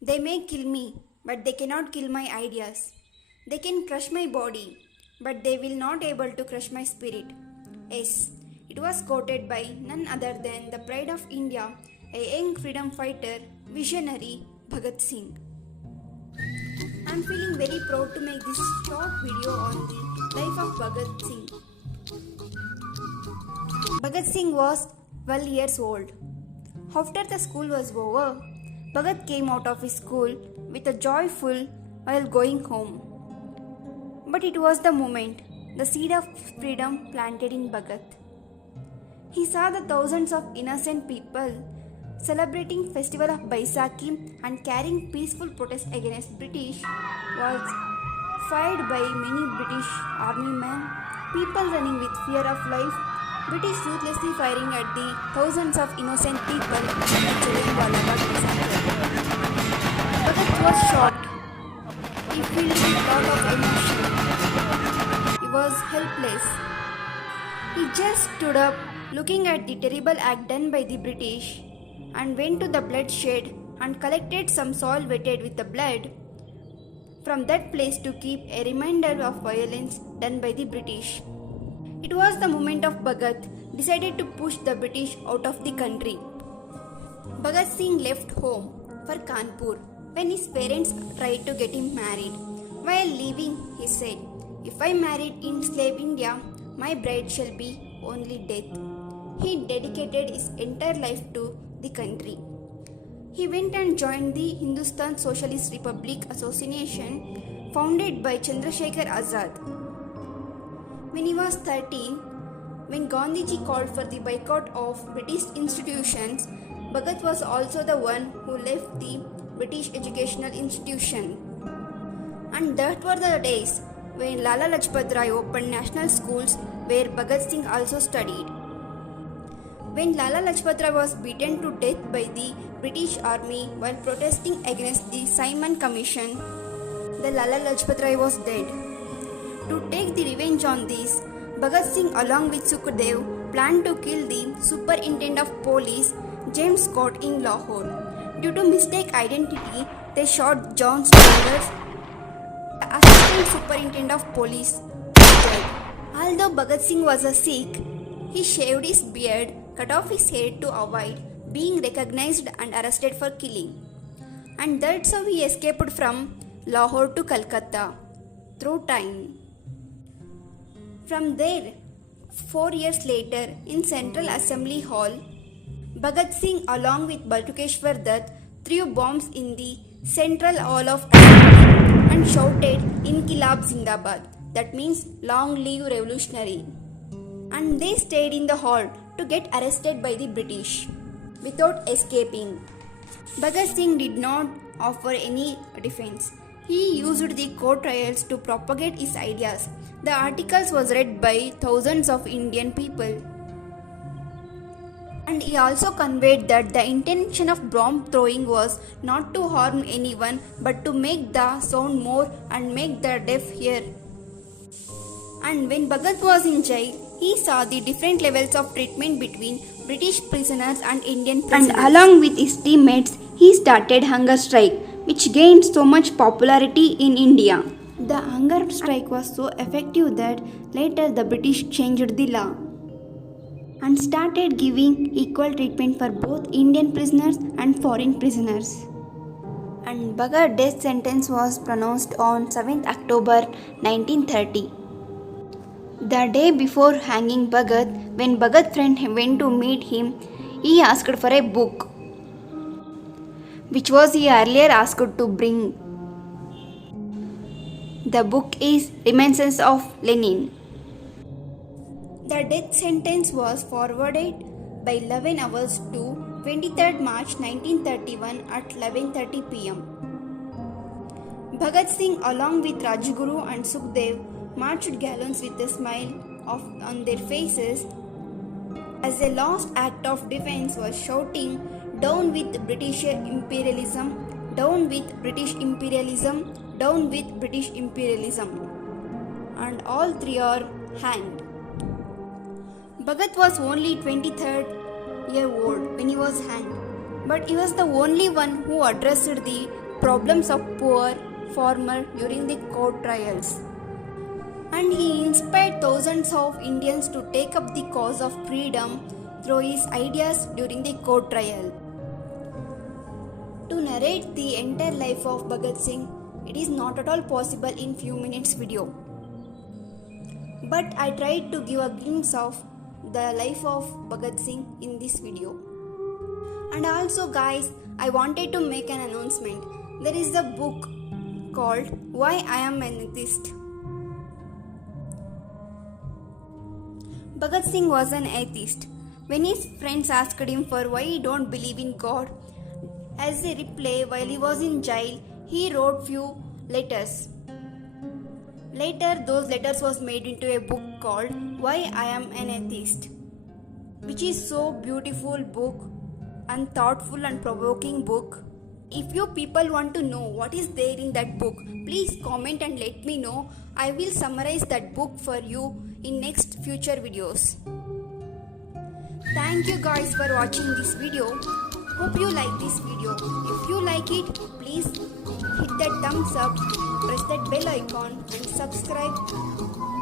They may kill me, but they cannot kill my ideas. They can crush my body, but they will not able to crush my spirit. Yes, it was quoted by none other than the pride of India, a young freedom fighter, visionary Bhagat Singh. I am feeling very proud to make this short video on the life of Bhagat Singh. Bhagat Singh was 12 years old. After the school was over, Bhagat came out of his school with a joyful while going home. But it was the moment the seed of freedom planted in Bhagat. He saw the thousands of innocent people celebrating festival of Baisakhi and carrying peaceful protest against British was fired by many British army men, people running with fear of life, British ruthlessly firing at the thousands of innocent people at Jallianwala Bagh massacre. Bhagat was shocked. He filled with lot of emotion. He was helpless. He just stood up, looking at the terrible act done by the British, and went to the bloodshed and collected some soil wetted with the blood from that place to keep a reminder of violence done by the British. It was the moment of Bhagat decided to push the British out of the country. Bhagat Singh left home for Kanpur when his parents tried to get him married. While leaving, he said, "If I married in slave India, my bride shall be only death." He dedicated his entire life to the country. He went and joined the Hindustan Socialist Republic Association founded by Chandrasekhar Azad. When he was 13, when Gandhiji called for the boycott of British institutions, Bhagat was also the one who left the British educational institution. And that were the days when Lala Lajpat Rai opened national schools where Bhagat Singh also studied. When Lala Lajpat Rai was beaten to death by the British army while protesting against the Simon Commission, the Lala Lajpat Rai was dead. To take the revenge on this, Bhagat Singh along with Sukhdev planned to kill the Superintendent of Police, James Scott, in Lahore. Due to mistake identity, they shot John Standers, the Assistant Superintendent of Police, dead. Although Bhagat Singh was a Sikh, he shaved his beard, cut off his head to avoid being recognized and arrested for killing. And that's how he escaped from Lahore to Calcutta through time. From there, 4 years later, in Central Assembly Hall, Bhagat Singh along with Baltukeshwar Dutt threw bombs in the Central Hall of Assembly and shouted "Inqilab Zindabad," that means "Long live revolutionary." And they stayed in the hall to get arrested by the British without escaping. Bhagat Singh did not offer any defense. He used the court trials to propagate his ideas. The articles was read by thousands of Indian people. And he also conveyed that the intention of bomb throwing was not to harm anyone but to make the sound more and make the deaf hear. And when Bhagat was in jail, he saw the different levels of treatment between British prisoners and Indian prisoners. And along with his teammates, he started hunger strike, which gained so much popularity in India. The hunger strike was so effective that later the British changed the law and started giving equal treatment for both Indian prisoners and foreign prisoners. And Bhagat's death sentence was pronounced on 7th October 1930. The day before hanging Bhagat, when Bhagat's friend went to meet him, he asked for a book, which was he earlier asked to bring. The book is Reminiscences of Lenin. The death sentence was forwarded by 11 hours to 23rd March 1931 at 11:30 pm. Bhagat Singh along with Rajguru and Sukhdev marched gallons with a smile on their faces as a last act of defense was shouting, "Down with British imperialism, down with British imperialism, down with British imperialism." And all three are hanged. Bhagat was only 23rd year old when he was hanged, but he was the only one who addressed the problems of poor farmer during the court trials. And he inspired thousands of Indians to take up the cause of freedom through his ideas during the court trial. To narrate the entire life of Bhagat Singh, it is not at all possible in few minutes video. But I tried to give a glimpse of the life of Bhagat Singh in this video. And also guys, I wanted to make an announcement. There is a book called Why I Am an Atheist. Bhagat Singh was an atheist. When his friends asked him for why he don't believe in God, as a reply while he was in jail, he wrote few letters. Later, those letters was made into a book called Why I Am an Atheist, which is so beautiful book and thoughtful and provoking book. If you people want to know what is there in that book, please comment and let me know. I will summarize that book for you in next future videos. Thank you guys for watching this video. Hope you like this video. If you like it, please hit that thumbs up, press that bell icon and subscribe